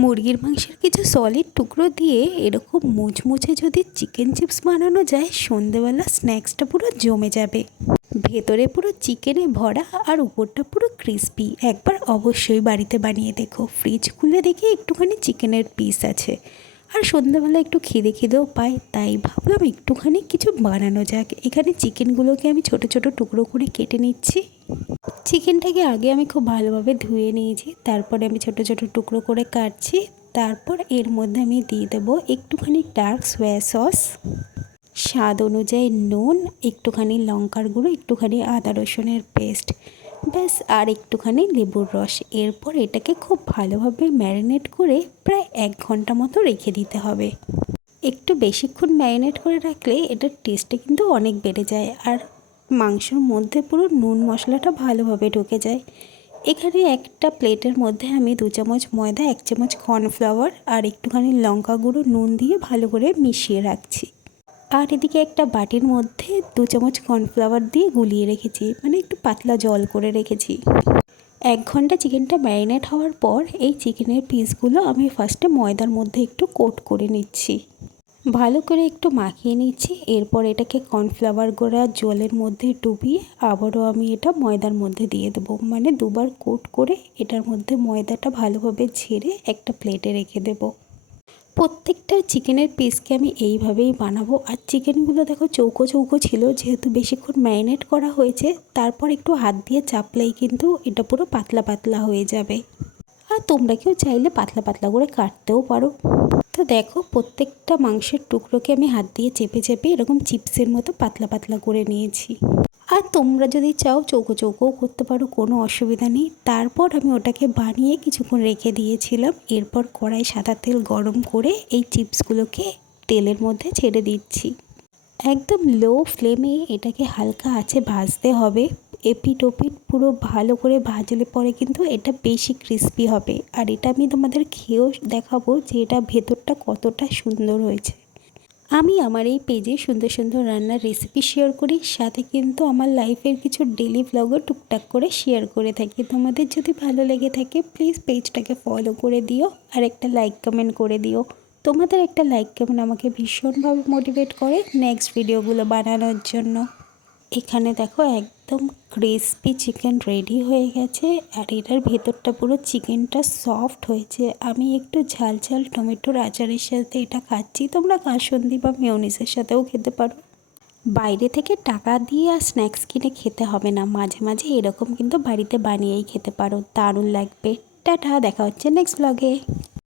মুরগির মাংসের কিছু সলিড টুকরো দিয়ে এরকম মুচমুচে যদি চিকেন চিপস বানানো যায়, সন্ধেবেলা স্ন্যাক্সটা পুরো জমে যাবে। ভেতরে পুরো চিকেনে ভরা আর উপরটা পুরো ক্রিস্পি একবার অবশ্যই বাড়িতে বানিয়ে দেখো। ফ্রিজ খুলে দেখি একটুখানি চিকেনের পিস আছে। আর সন্ধ্যাবেলা একটু খিদে খিদেও পাই তাই ভাবলাম একটুখানি কিছু বানানো যাক। এখানে চিকেনগুলোকে আমি ছোট ছোট টুকরো করে কেটে নিচ্ছি। চিকেনটাকে আগে আমি খুব ভালোভাবে ধুয়ে নিয়েছি, তারপরে আমি ছোট ছোট টুকরো করে কাটছি, তারপর এর মধ্যে আমি দিয়ে দেবো একটুখানি ডার্ক সোয়া সস। স্বাদ অনুযায়ী নুন, একটুখানি লঙ্কার গুঁড়ো, একটুখানি আদা রসুনের পেস্ট, ব্যাস, আর একটুখানি লেবুর রস। এরপর এটাকে খুব ভালোভাবে ম্যারিনেট করে প্রায় এক ঘণ্টা মতো রেখে দিতে হবে। একটু বেশিক্ষণ ম্যারিনেট করে রাখলে এটার টেস্টটা কিন্তু অনেক বেড়ে যায়, আর মাংসের মধ্যে পুরো নুন মশলাটা ভালোভাবে ঢুকে যায়। এখানে একটা প্লেটের মধ্যে আমি দু চামচ ময়দা, এক চামচ কর্নফ্লাওয়ার আর একটুখানি লঙ্কা গুঁড়ো, নুন দিয়ে ভালো করে মিশিয়ে রাখছি। আর এদিকে একটা বাটির মধ্যে দু চামচ কর্নফ্লাওয়ার দিয়ে গুলিয়ে রেখেছি মানে একটু পাতলা জল করে রেখেছি। এক ঘণ্টা চিকেনটা ম্যারিনেট হওয়ার পর এই চিকেনের পিসগুলো আমি ফার্স্টে ময়দার মধ্যে একটু কোট করে নিচ্ছি। ভালো করে একটু মাখিয়ে নিচ্ছি। এরপর এটাকে কর্নফ্লাওয়ার গোড়া জলের মধ্যে ডুবিয়ে আবারও আমি এটা ময়দার মধ্যে দিয়ে দেবো। মানে দুবার কোট করে এটার মধ্যে ময়দাটা ভালোভাবে ঝেড়ে একটা প্লেটে রেখে দেবো। প্রত্যেকটা চিকেনের পিসকে আমি এইভাবেই বানাবো। আর চিকেনগুলো দেখো চৌকো চৌকো ছিল, যেহেতু বেশিক্ষণ ম্যারিনেট করা হয়েছে, তারপর একটু হাত দিয়ে চাপলেই কিন্তু এটা পুরো পাতলা পাতলা হয়ে যাবে। আর তোমরা কেউ চাইলে পাতলা পাতলা করে কাটতেও পারো। তো দেখো, প্রত্যেকটা মাংসের টুকরোকে আমি হাত দিয়ে চেপে চেপে এরকম চিপসের মতো পাতলা পাতলা করে নিয়েছি। আর তোমরা যদি চাও চৌকো চৌকোও করতে পারো, কোনো অসুবিধা নেই। তারপর আমি ওটাকে বানিয়ে কিছুক্ষণ রেখে দিয়েছিলাম। এরপর কড়াই সাদা তেল গরম করে এই চিপসগুলোকে তেলের মধ্যে ছেড়ে দিচ্ছি। একদম লো ফ্লেমে এটাকে হালকা আছে ভাজতে হবে। এপিট ওপিট পুরো ভালো করে ভাজলে পরে কিন্তু এটা বেশি ক্রিস্পি হবে। আর এটা আমি তোমাদের খেয়েও দেখাবো যে এটা ভেতরটা কতটা সুন্দর হয়েছে। আমি আমার এই পেজে সুন্দর সুন্দর রান্নার রেসিপি শেয়ার করি, সাথে কিন্তু আমার লাইফের কিছু ডেলি ব্লগও টুকটাক করে শেয়ার করে থাকি। তোমাদের যদি ভালো লেগে থাকে প্লিজ পেজটাকে ফলো করে দিও আর একটা লাইক কমেন্ট করে দিও। তোমাদের একটা লাইক কমেন্ট আমাকে ভীষণভাবে মোটিভেট করে নেক্সট ভিডিওগুলো বানানোর জন্য। এখানে দেখো একদম ক্রিসপি চিকেন রেডি হয়ে গেছে, আর এটার ভেতরটা পুরো চিকেনটা সফট হয়েছে। আমি একটু ঝাল ঝাল টমেটোর আচারের সাথে এটা খাচ্ছি, তোমরা কাসন্দি বা মেয়নিসের সাথেও খেতে পারো। বাইরে থেকে টাকা দিয়ে আর স্ন্যাক্স কিনে খেতে হবে না, মাঝে মাঝে এরকম কিন্তু বাড়িতে বানিয়েই খেতে পারো, দারুণ লাগবে। টাটা, দেখা হচ্ছে নেক্সট ব্লগে